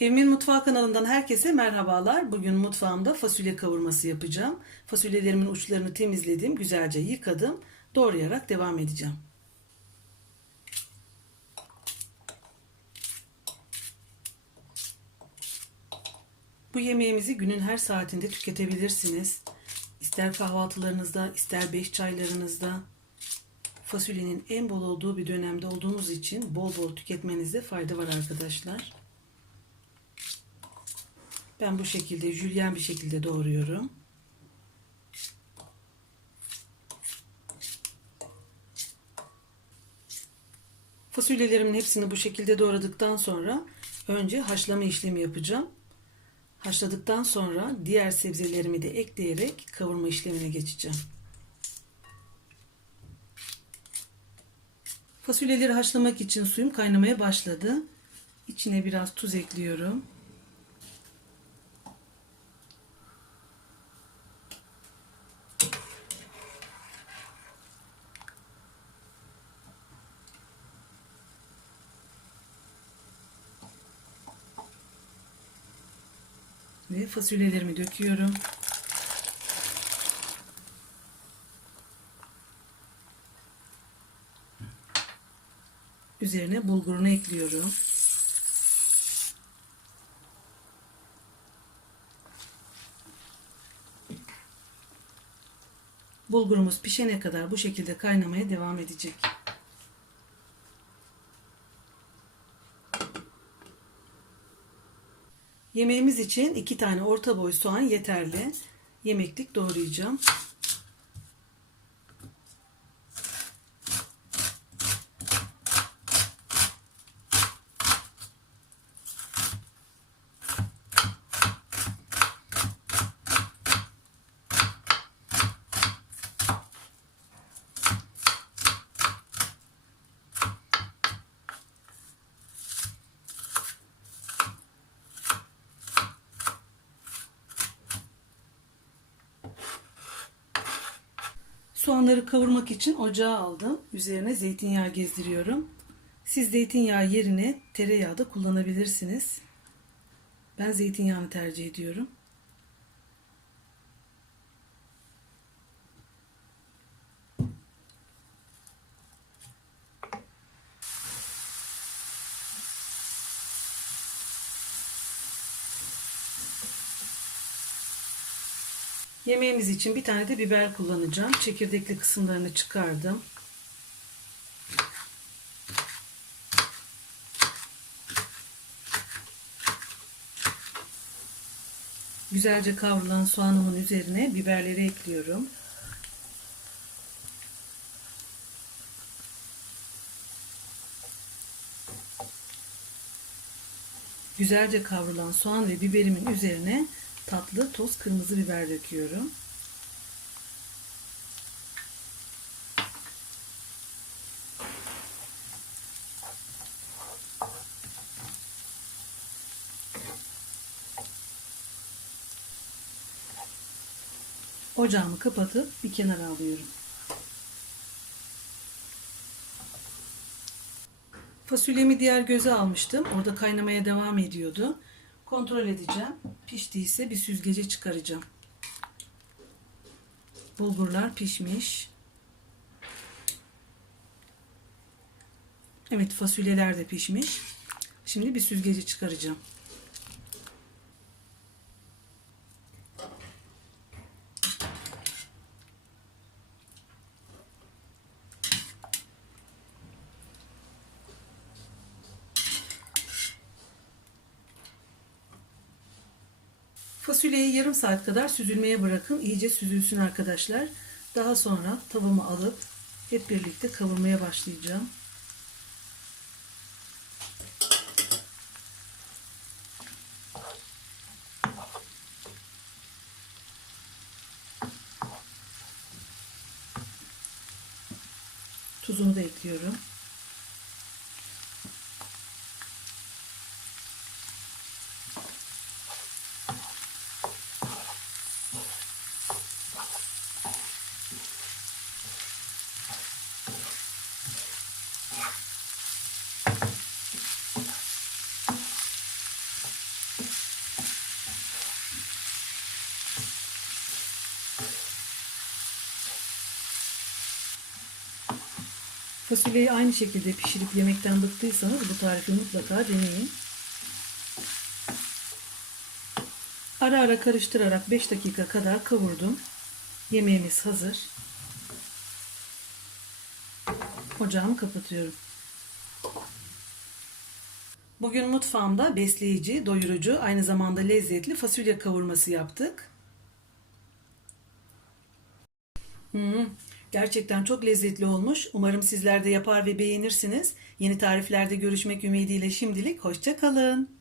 Evimin Mutfağı kanalından herkese merhabalar. Bugün mutfağımda fasulye kavurması yapacağım. Fasulyelerimin uçlarını temizledim, güzelce yıkadım. Doğrayarak devam edeceğim. Bu yemeğimizi günün her saatinde tüketebilirsiniz. İster kahvaltılarınızda, ister beş çaylarınızda. Fasulyenin en bol olduğu bir dönemde olduğunuz için bol bol tüketmenizde fayda var arkadaşlar. Ben bu şekilde jülyen bir şekilde doğruyorum. Fasulyelerimin hepsini bu şekilde doğradıktan sonra önce haşlama işlemi yapacağım. Haşladıktan sonra diğer sebzelerimi de ekleyerek kavurma işlemine geçeceğim. Fasulyeleri haşlamak için suyum kaynamaya başladı. İçine biraz tuz ekliyorum. Ve fasulyelerimi döküyorum. Üzerine bulgurunu ekliyorum. Bulgurumuz pişene kadar bu şekilde kaynamaya devam edecek. Yemeğimiz için iki tane orta boy soğan yeterli. Yemeklik doğrayacağım. Soğanları kavurmak için ocağa aldım. Üzerine zeytinyağı gezdiriyorum. Siz zeytinyağı yerine tereyağı da kullanabilirsiniz. Ben zeytinyağını tercih ediyorum. Yemeğimiz için bir tane de biber kullanacağım. Çekirdekli kısımlarını çıkardım. Güzelce kavrulan soğanımın üzerine biberleri ekliyorum. Güzelce kavrulan soğan ve biberimin üzerine tatlı toz kırmızı biber döküyorum. Ocağımı kapatıp bir kenara alıyorum. Fasulyemi diğer göze almıştım. Orada kaynamaya devam ediyordu. Kontrol edeceğim. Piştiyse bir süzgece çıkaracağım. Bulgurlar pişmiş. Evet fasulyeler de pişmiş. Şimdi bir süzgece çıkaracağım. Fasulyeyi yarım saat kadar süzülmeye bırakın. İyice süzülsün arkadaşlar. Daha sonra tavamı alıp hep birlikte kavurmaya başlayacağım. Tuzunu da ekliyorum. Fasulyeyi aynı şekilde pişirip yemekten bıktıysanız bu tarifi mutlaka deneyin. Ara ara karıştırarak 5 dakika kadar kavurdum. Yemeğimiz hazır. Ocağımı kapatıyorum. Bugün mutfağımda besleyici, doyurucu, aynı zamanda lezzetli fasulye kavurması yaptık. Hmm, gerçekten çok lezzetli olmuş. Umarım sizler de yapar ve beğenirsiniz. Yeni tariflerde görüşmek ümidiyle şimdilik hoşça kalın.